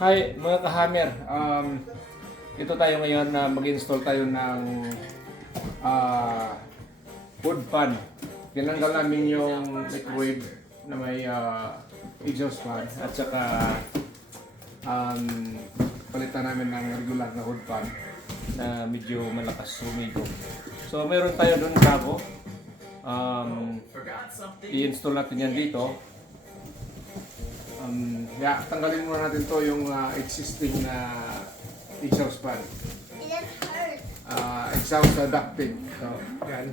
Hi mga ka-hammer, ito tayo ngayon na mag-install tayo ng wood pan. Tinanggal namin yung microwave na may exhaust fan at saka palitan namin ng regular na wood pan na medyo malakas humigop. So meron tayo doon bago. I-install natin yan dito. Tanggalin muna natin to yung existing na exhaust fan. Exhaust ducting. So, yan.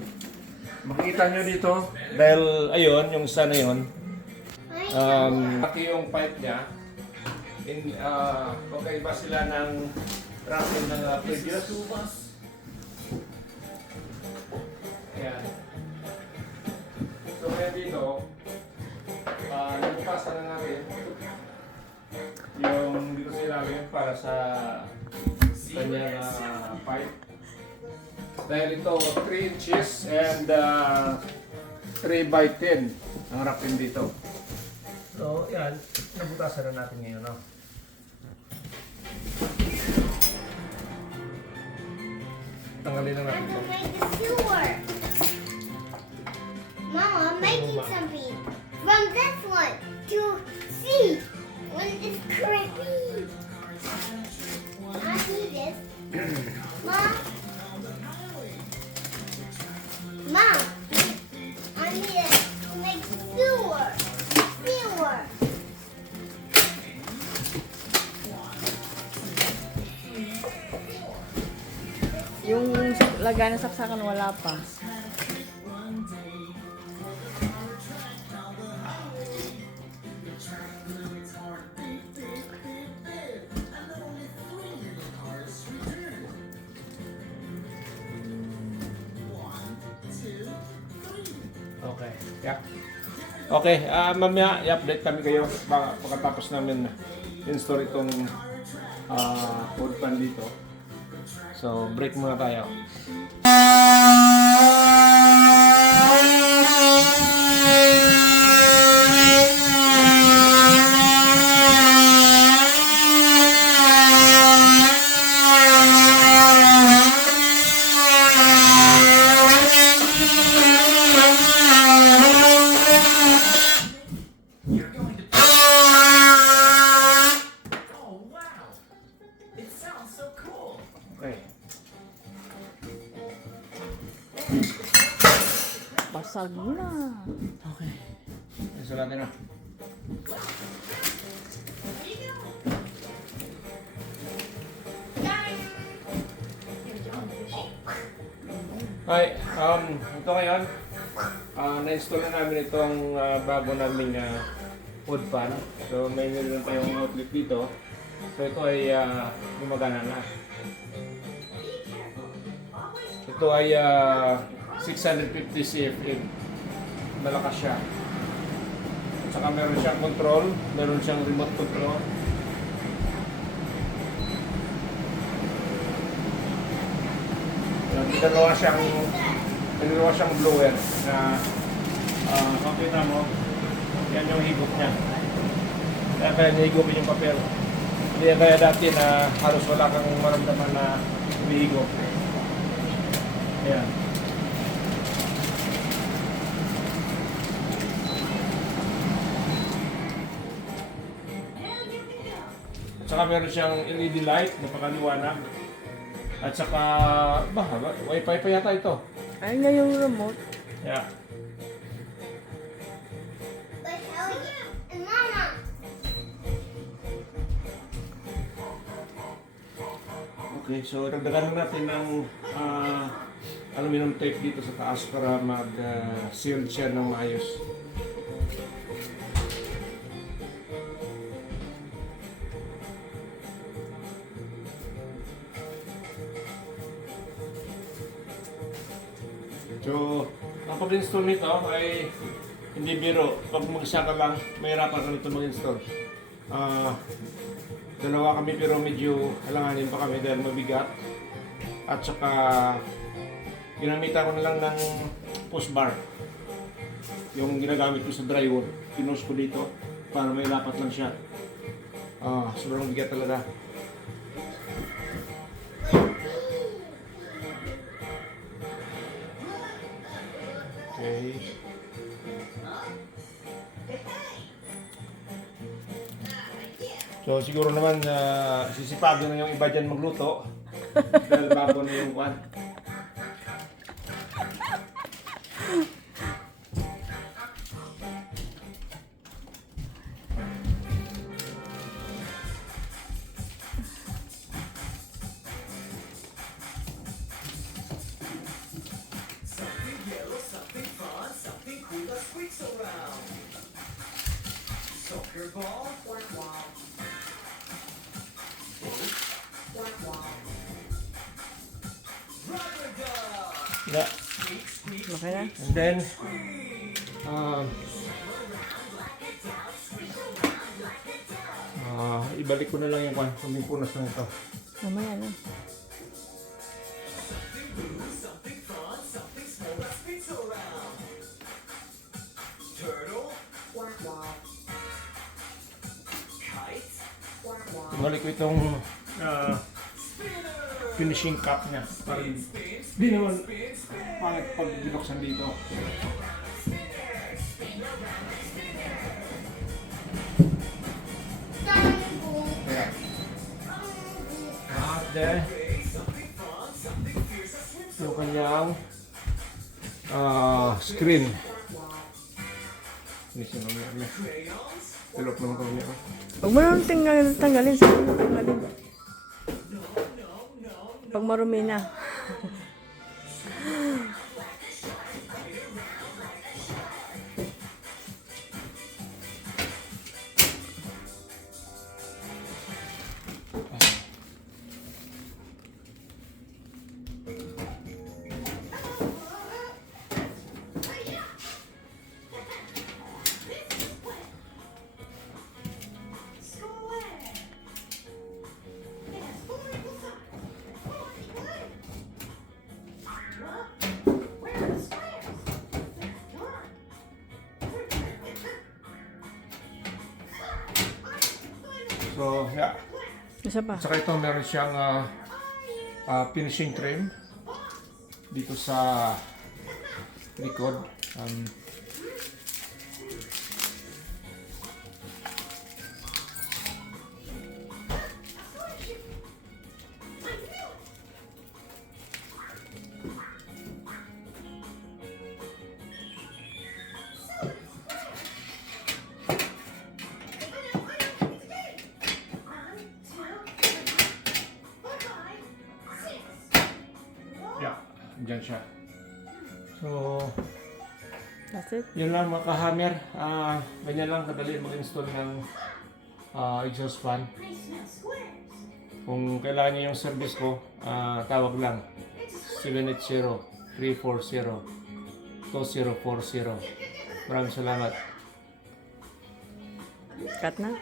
Makikita nyo dito, dahil ayun, yung isa na yun, pati yung pipe niya, magkaiba sila ng tracking ng previous. Ayan. So, kaya dito, nabukasan na natin yung dito sila para sa kanyang pipe. Dahil ito 3 inches and 3 by 10 ang wrapping dito. So, yan. Nabutasan na natin ngayon. No? Tanggalin na natin ito. Mama, I'm making something from this one to see when it's creepy. I see this. Mom. Mom. I need it to make sewer. Sewer. Yung lagay ng saksakan wala pa. Okay. Yeah. Okay, mamaya i-update kami kayo pagkatapos namin install itong wood pan dito. So, break muna tayo. Okay. Basag na. Okay. Install natin na. Hi, ito ngayon, na-install na namin itong bago naming wood pan. So may meron tayong outlet dito. So ito ay gumagana na. Ito ay 650 CFM. Malakas siya. At saka meron siyang control, meron siyang remote control. Dalawa siyang blower na makita mo, yan yung higop niya. Kaya nahigopin yung papel. Hindi kaya dati na halos wala kang maramdaman na humihigop. Ayan. At saka meron siyang LED light, napakaliwanag. At saka, Wi-Fi pa yata ito. Ayun na yung remote. Yeah. But Elliot and Mama. Okay, so dagdagan natin ng aluminum tape dito sa taas para mag-seal siya ng maayos. So, ang pag-install nito ay hindi biro. Pag mag-isa ka lang, mahirapan ka nito mag-install. Dalawa kami pero medyo halanganin pa kami dahil mabigat. At saka ginamitan ko na lang ng push bar. Yung ginagamit ko sa drywall, pinost ko dito para may lapat lang siya. Sobrang bigat talaga. Okay. So siguro naman sisipado na yung iba dyan magluto. Dahil bago na yung kwan. Soccer ball, quack wow. Quack wow. Rubber duck. Yeah. Okay na? And then, ibalik ko na lang yung kwan, yung punas na ito. Mamaya na. Something fun, something small that spins around. Turtle, quack wow. Kite, quack wow. Ibalik ko itong finishing cup niya. Para di naman pangit pag binuksan dito. Kaya, at then, yung kanyang screen. Finish na naman niya. Tilok naman kami niya. Huwag mo nang tanggalin. Sige mo tanggalin. Pag marumi na. So, yeah. Isa pa. Saka ito meron siyang finishing trim dito sa likod. Yeah, dyan siya. So, That's it. yun lang mga ka-hammer. Ganyan lang kadali mag-install ng exhaust fan. Kung kailangan niyo yung service ko, tawag lang 780-340-2040. Maraming salamat. Cut na.